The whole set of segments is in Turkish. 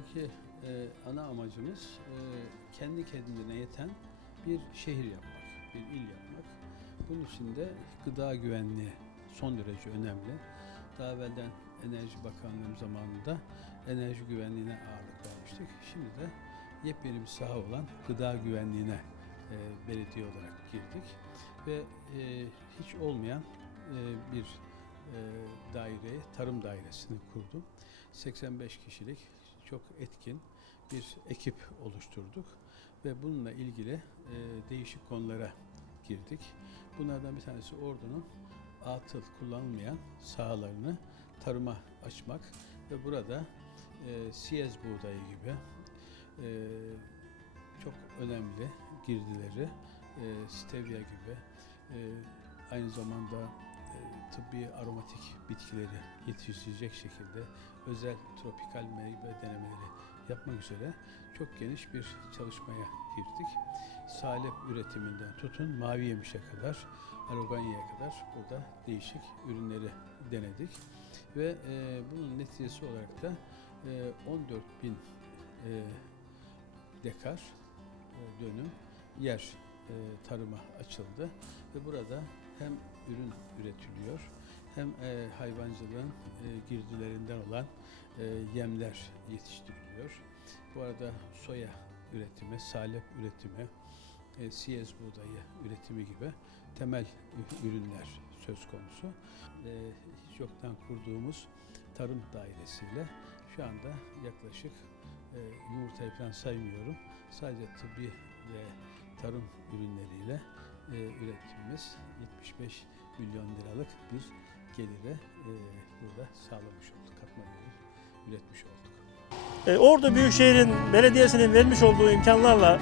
buradaki e, ana amacımız e, kendi kendine yeten bir şehir yapmak, bir il yapmak. Bunun için de gıda güvenliği son derece önemli. Daha evvelden Enerji Bakanlığım zamanında enerji güvenliğine ağırlık vermiştik. Şimdi de yepyeni bir saha olan gıda güvenliğine e, belediye olarak girdik. Ve e, hiç olmayan e, bir e, daireye, tarım dairesini kurdum. 85 kişilik çok etkin bir ekip oluşturduk ve bununla ilgili e, değişik konulara girdik. Bunlardan bir tanesi ordunun atıl kullanılmayan sahalarını tarıma açmak ve burada e, siyez buğdayı gibi e, çok önemli girdileri, e, stevia gibi e, aynı zamanda tıbbi aromatik bitkileri yetiştirecek şekilde özel tropikal meyve denemeleri yapmak üzere çok geniş bir çalışmaya girdik. Salep üretiminden tutun mavi yemişe kadar, aroganya'ya kadar burada değişik ürünleri denedik. Ve e, bunun neticesi olarak da e, 14 bin e, dekar e, dönüm yer e, tarıma açıldı ve burada hem ürün üretiliyor hem e, hayvancılığın e, girdilerinden olan e, yemler yetiştiriliyor. Bu arada soya üretimi, salep üretimi, e, siyez buğdayı üretimi gibi temel ürünler söz konusu. E, hiç yoktan kurduğumuz tarım dairesiyle şu anda yaklaşık e, yumurtayı falan saymıyorum. Sadece tıbbi ve tarım ürünleriyle e, ürettiğimiz 75 milyon liralık bir gelire e, burada sağlamış olduk. Katma değer üretmiş olduk. E, Ordu Büyükşehir'in belediyesinin vermiş olduğu imkanlarla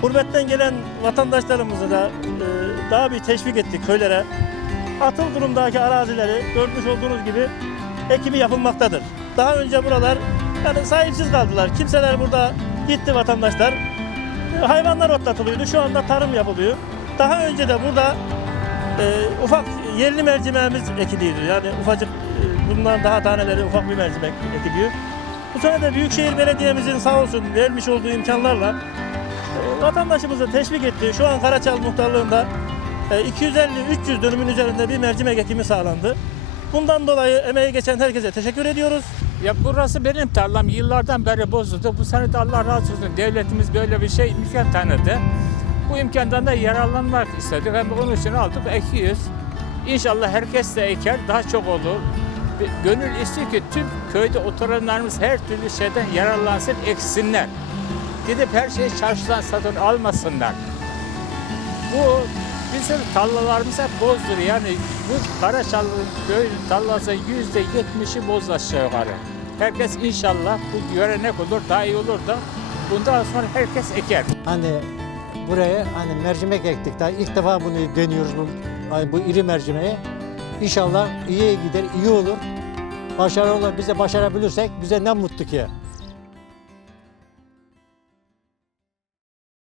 hurbetten gelen vatandaşlarımızı da e, daha bir teşvik ettik köylere. Atıl durumdaki arazileri görmüş olduğunuz gibi ekimi yapılmaktadır. Daha önce buralar yani sahipsiz kaldılar. Kimseler burada gitti vatandaşlar. E, Hayvanlar otlatılıyordu. Şu anda tarım yapılıyor. Daha önce de burada e, ufak yerli mercimeğimiz ekiliydi. Yani ufacık e, bundan daha taneleri ufak bir mercimek ekiliyor. Bu sene de Büyükşehir Belediye'mizin sağ olsun vermiş olduğu imkanlarla e, vatandaşımızı teşvik etti. Şu an Karaçal Muhtarlığı'nda e, 250-300 dönümün üzerinde bir mercimek ekimi sağlandı. Bundan dolayı emeği geçen herkese teşekkür ediyoruz. Ya burası benim tarlam. Yıllardan beri bozuldu. Bu sene de Allah razı olsun. Devletimiz böyle bir şey imkan tanıdı. Bu imkandan da yararlanmak istedik. Hem onun için aldık, ekiyoruz. İnşallah herkes de eker, daha çok olur. Gönül istiyor ki tüm köyde oturanlarımız her türlü şeyden yararlansın, eksinler. Gidip her şeyi çarşıdan satın almasınlar. Bu bizim tarlalarımız hep bozdur. Yani bu Karaçalı'nın köy tarlası yüzde yetmişi boz aşağı yukarı. Herkes inşallah bu görenek olur, daha iyi olur da bundan sonra herkes eker. Hani buraya hani mercimek ektik. Daha ilk defa bunu deniyoruz bu, ay bu iri mercimeği. İnşallah iyiye gider, iyi olur. Başarılı olur. Bize başarabilirsek bize ne mutlu ki.